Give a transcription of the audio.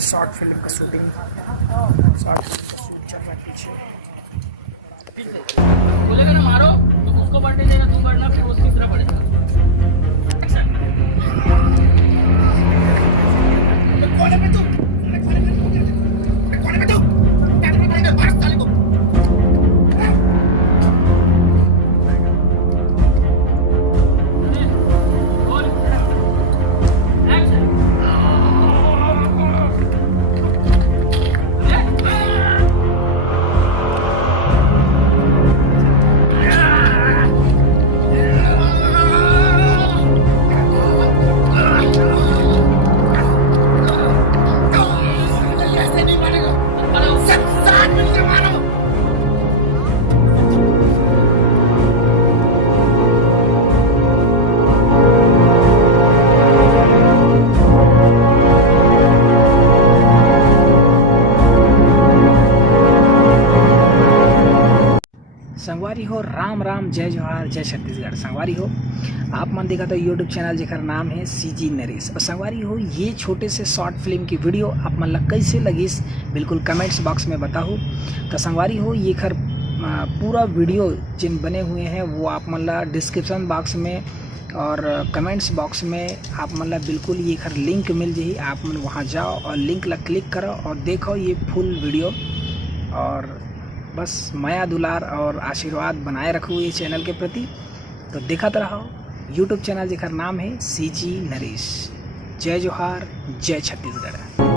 अभी short film का shoot चल रहा है पीछे। बोलेगा ना मारो तो उसको बढ़ने देना, तुम बढ़ना फिर वो तीसरा बढ़ेगा। कोने में तू मार साले को। संगवारी हो राम राम जय जोहार जय छत्तीसगढ़। संगवारी हो आप मन देखा तो यूट्यूब चैनल जेकर नाम है सीजी नरेश। और संगवारी हो ये छोटे से शॉर्ट फिल्म की वीडियो आप मन ला कैसे लगिस बिल्कुल कमेंट्स बॉक्स में बताओ। तो संगवारी हो ये खर पूरा वीडियो जिन बने हुए हैं वो आप मन ला डिस्क्रिप्शन बॉक्स में और कमेंट्स बॉक्स में आप मन ला बिल्कुल ये खर लिंक मिल जाही। आप मन वहाँ जाओ और लिंक ला क्लिक करो और देखो ये फुल वीडियो। और बस माया दुलार और आशीर्वाद बनाए रखो ये चैनल के प्रति। तो देखते रहो यूट्यूब चैनल जेकर नाम है सीजी नरेश। जय जोहार जय छत्तीसगढ़।